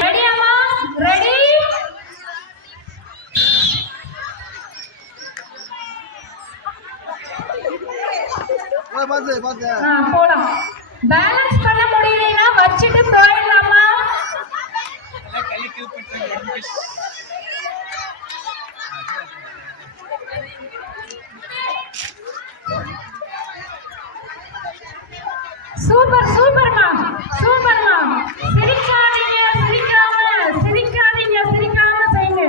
ரெடியாமா ready பார்த்து பார்த்து ஆ போலாம். பேலன்ஸ் பண்ண முடியலைன்னா வச்சுட்டு போயிடலாமா சூப்பர் சூப்பர்மா சூப்பர்மா சிரிக்காதீங்க சிரிக்காம சிரிக்காதீங்க சிரிக்காம செய்யுங்க.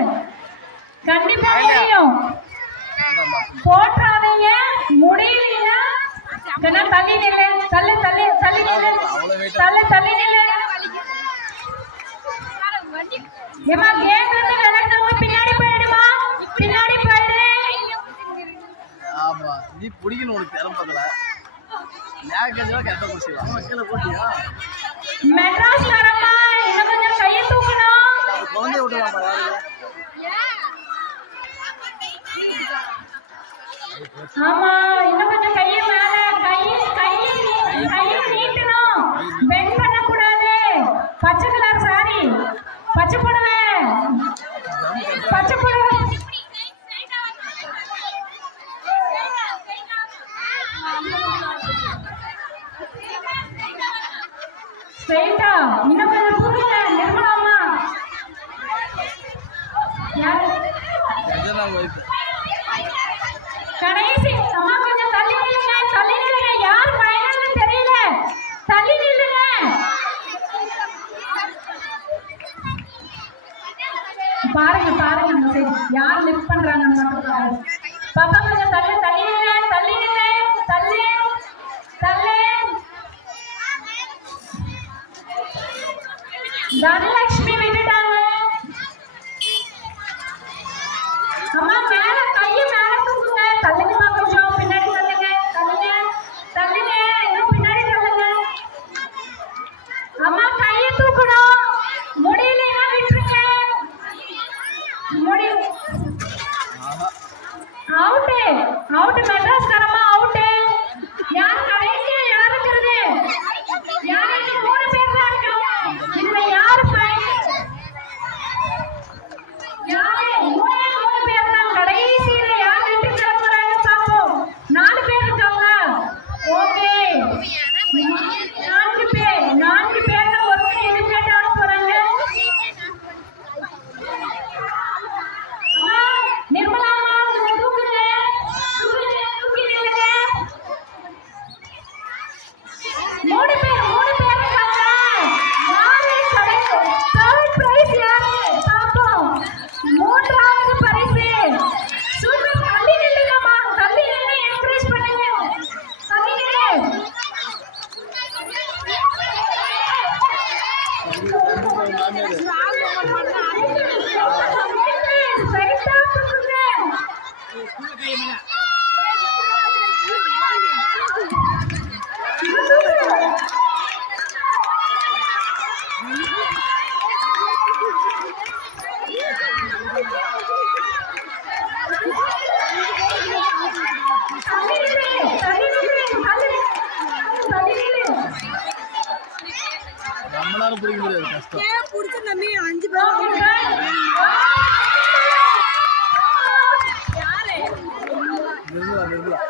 கண்டிப்பா முடியும். போற்றாதீங்க முடியலைன்னா கண்ணா தள்ளி நில்லு தள்ளு தள்ளி தள்ளி நில்லு. தள்ளு தள்ளி நில்லு. ஏமா கேம் வந்து விளையாடுறவங்க பின்னாடி போயிடுமா? பின்னாடி போயிடு. ஆமா நீ பிடிக்கணும் உனக்கு திறம் பார்க்கல லேக்கேஜா மெட்ராஸ் இன்னும் கொஞ்சம் கையை தூக்கணும் அது விட்டுலாமா ஆமா இன்னும் கொஞ்சம் கையை மேல கை கை கையை நீட்டணும் பெண்ட் பண்ணக்கூடாது பச்சை கலர் சாரி பச்சை புடவை பச்சை புடவை ஸ்ட்ரைட்டா இன்னும் கொஞ்சம் புரியல நிர்மலாமா கடைசி அம்மா கொஞ்சம் தள்ளி நில்லுங்க தள்ளி நில்லுங்க. யார் ஃபைனல்னு தெரியல. தள்ளி நில்லுங்க. பாருங்க பாருங்க இந்த சைடு யார் லிஃப்ட் பண்றாங்கன்னு மட்டும் பாருங்க. பாப்பா கொஞ்சம் தள்ளி தள்ளி நில்லுங்க தள்ளி நில்லுங்க தள்ளி தனலட்சுமி விட்டுட்டாங்க அம்மா மேல கைய மேல தூக்குங்க தள்ளுங்கம்மா கொஞ்சம் பின்னாடி தள்ளுங்க தள்ளுங்க தள்ளுங்க இன்னும் பின்னாடி தள்ளுங்க அம்மா கைய தூக்கணும் முடியலைன்னா விட்டுருங்க முடி அவுட்டு அவுட்டு மெட்ராஸ் தரமா That's right. நம்மளால பிடிக்க முடியாது கஷ்டம். புடிச்ச நம்ம அஞ்சு யாரு நிர்மலா நிர்மலா